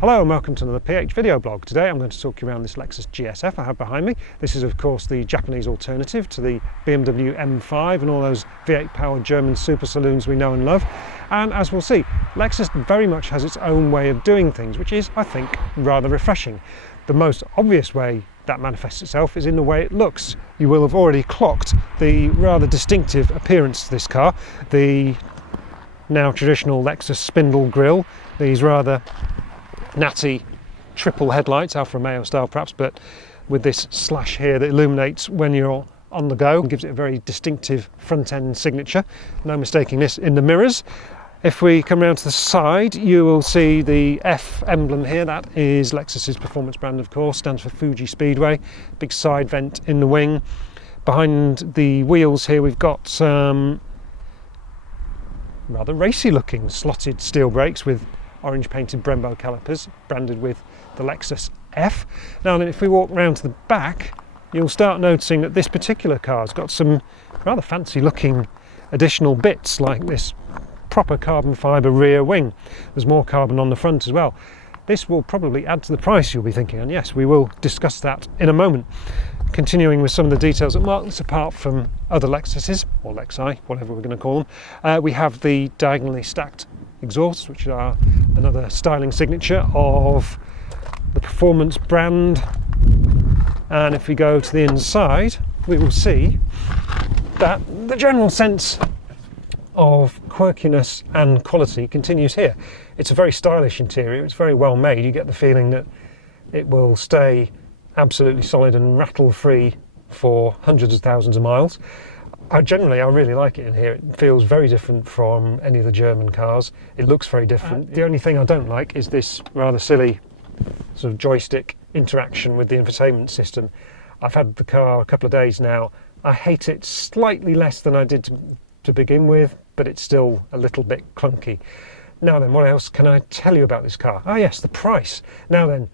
Hello and welcome to another PH video blog. Today I'm going to talk you around this Lexus GS F I have behind me. This is of course the Japanese alternative to the BMW M5 and all those V8 powered German super saloons we know and love. And as we'll see, Lexus very much has its own way of doing things, which is, I think, rather refreshing. The most obvious way that manifests itself is in the way it looks. You will have already clocked the rather distinctive appearance to this car. The now traditional Lexus spindle grille, these rather natty triple headlights, Alfa Romeo style perhaps, but with this slash here that illuminates when you're on the go and gives it a very distinctive front end signature. No mistaking this in the mirrors. If we come around to the side, you will see the F emblem here. That is Lexus's performance brand, of course, stands for Fuji Speedway. Big side vent in the wing. Behind the wheels here we've got some rather racy looking slotted steel brakes with orange painted Brembo calipers branded with the Lexus F. Now then, if we walk round to the back, you'll start noticing that this particular car's got some rather fancy looking additional bits, like this proper carbon fibre rear wing. There's more carbon on the front as well. This will probably add to the price, you'll be thinking, and yes, we will discuss that in a moment. Continuing with some of the details that mark this apart from other Lexuses, or Lexi, whatever we're going to call them, we have the diagonally stacked exhausts, which are another styling signature of the performance brand. And if we go to the inside, we will see that the general sense of quirkiness and quality continues here. It's a very stylish interior, it's very well made. You get the feeling that it will stay absolutely solid and rattle free for hundreds of thousands of miles. Generally, I really like it in here. It feels very different from any of the German cars. It looks very different. The only thing I don't like is this rather silly sort of joystick interaction with the infotainment system. I've had the car a couple of days now. I hate it slightly less than I did to begin with, but it's still a little bit clunky. Now then, what else can I tell you about this car? Ah yes, the price. Now then,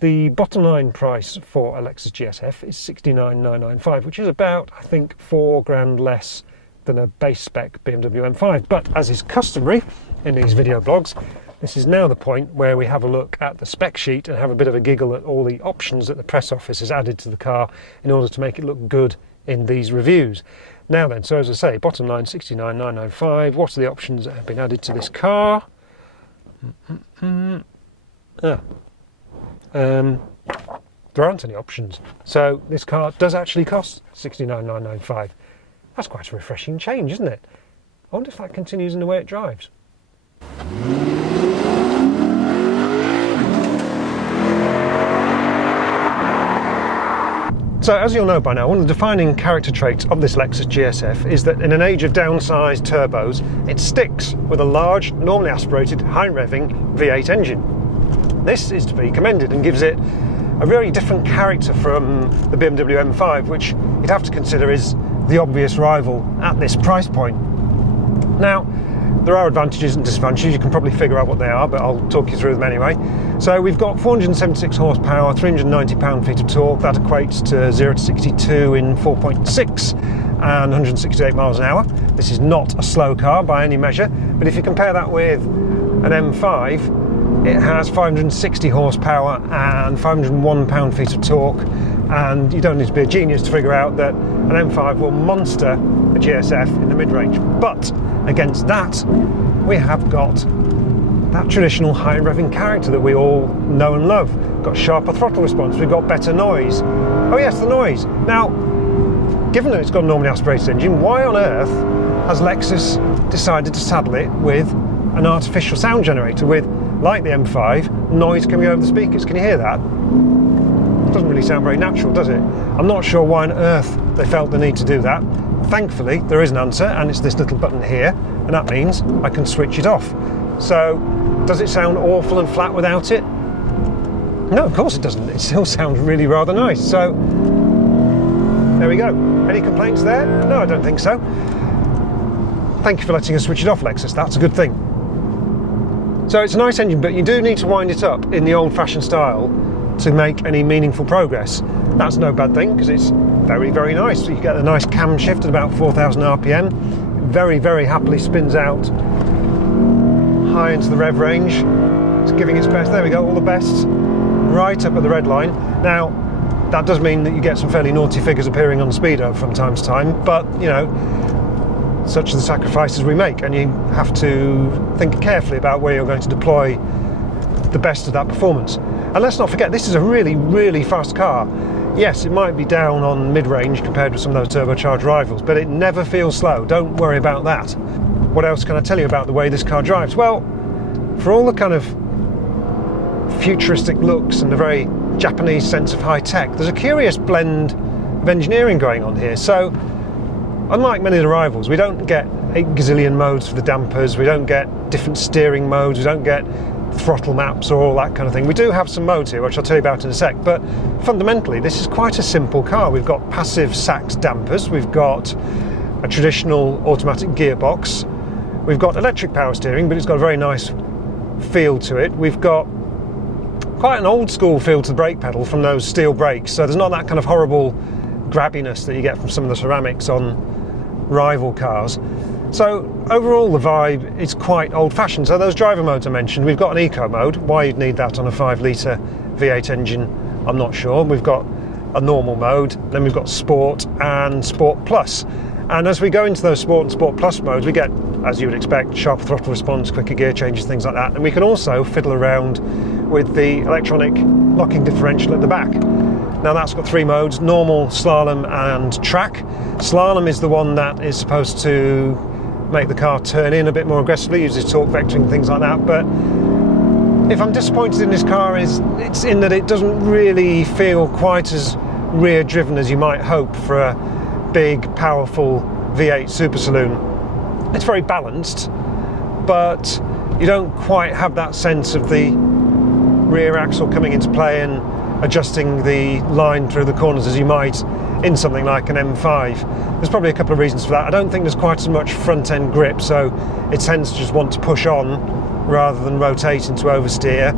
the bottom line price for a Lexus GS F is $69,995, which is about, I think, £4,000 less than a base spec BMW M5. But as is customary in these video blogs, this is now the point where we have a look at the spec sheet and have a bit of a giggle at all the options that the press office has added to the car in order to make it look good in these reviews. Now then, so as I say, bottom line $69,995. What are the options that have been added to this car? There aren't any options, so this car does actually cost $69,995. That's quite a refreshing change, isn't it? I wonder if that continues in the way it drives. So as you'll know by now, one of the defining character traits of this Lexus GS F is that in an age of downsized turbos, it sticks with a large, normally aspirated, high-revving V8 engine. This is to be commended and gives it a very different character from the BMW M5, which you'd have to consider is the obvious rival at this price point. Now, there are advantages and disadvantages. You can probably figure out what they are, but I'll talk you through them anyway. So we've got 476 horsepower, 390 pound-feet of torque. That equates to 0 to 62 in 4.6 and 168 miles an hour. This is not a slow car by any measure, but if you compare that with an M5, it has 560 horsepower and 501 pound-feet of torque, and you don't need to be a genius to figure out that an M5 will monster a GSF in the mid-range. But against that, we have got that traditional high-revving character that we all know and love. We've got sharper throttle response, we've got better noise. Oh yes, the noise. Now, given that it's got a normally aspirated engine, why on earth has Lexus decided to saddle it with an artificial sound generator with, like the M5, noise coming over the speakers? Can you hear that? It doesn't really sound very natural, does it? I'm not sure why on earth they felt the need to do that. Thankfully, there is an answer, and it's this little button here, and that means I can switch it off. So, does it sound awful and flat without it? No, of course it doesn't. It still sounds really rather nice. So, there we go. Any complaints there? No, I don't think so. Thank you for letting us switch it off, Lexus. That's a good thing. So it's a nice engine, but you do need to wind it up in the old-fashioned style to make any meaningful progress. That's no bad thing, because it's very, very nice. You get a nice cam shift at about 4,000 RPM. Very, very happily spins out high into the rev range. It's giving its best. There we go, all the best, right up at the red line. Now, that does mean that you get some fairly naughty figures appearing on the speedo from time to time, but, you know, such are the sacrifices we make, and you have to think carefully about where you're going to deploy the best of that performance. And let's not forget, this is a really, really fast car. Yes, it might be down on mid-range compared with some of those turbocharged rivals, but it never feels slow. Don't worry about that. What else can I tell you about the way this car drives? Well, for all the kind of futuristic looks and the very Japanese sense of high-tech, there's a curious blend of engineering going on here. So, unlike many of the rivals, we don't get 8 gazillion modes for the dampers, we don't get different steering modes, we don't get throttle maps or all that kind of thing. We do have some modes here, which I'll tell you about in a sec, but fundamentally this is quite a simple car. We've got passive sax dampers, we've got a traditional automatic gearbox, we've got electric power steering, but it's got a very nice feel to it. We've got quite an old school feel to the brake pedal from those steel brakes, so there's not that kind of horrible grabbiness that you get from some of the ceramics on rival cars. So overall the vibe is quite old-fashioned. So those driver modes I mentioned, we've got an eco mode. Why you'd need that on a 5-litre V8 engine, I'm not sure. We've got a normal mode, then we've got Sport and Sport Plus. And as we go into those Sport and Sport Plus modes, we get, as you would expect, sharper throttle response, quicker gear changes, things like that. And we can also fiddle around with the electronic locking differential at the back. Now that's got 3 modes: normal, slalom and track. Slalom is the one that is supposed to make the car turn in a bit more aggressively, uses torque vectoring, things like that. But if I'm disappointed in this car, it's in that it doesn't really feel quite as rear driven as you might hope for a big, powerful V8 super saloon. It's very balanced, but you don't quite have that sense of the rear axle coming into play and adjusting the line through the corners as you might in something like an M5. There's probably a couple of reasons for that. I don't think there's quite as much front end grip, so it tends to just want to push on rather than rotate into oversteer.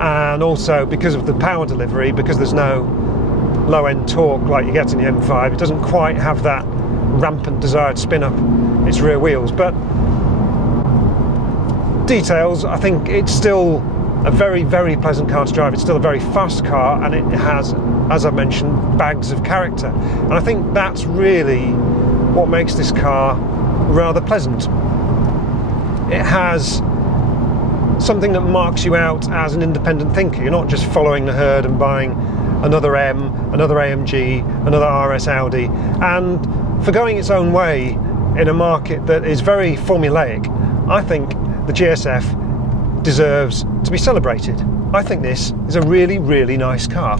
And also because of the power delivery, because there's no low end torque like you get in the M5, it doesn't quite have that rampant desired spin up its rear wheels. But details, I think it's still a very, very pleasant car to drive. It's still a very fast car, and it has, as I've mentioned, bags of character. And I think that's really what makes this car rather pleasant. It has something that marks you out as an independent thinker. You're not just following the herd and buying another M, another AMG, another RS Audi. And for going its own way in a market that is very formulaic, I think the GS F deserves to be celebrated. I think this is a really, really nice car.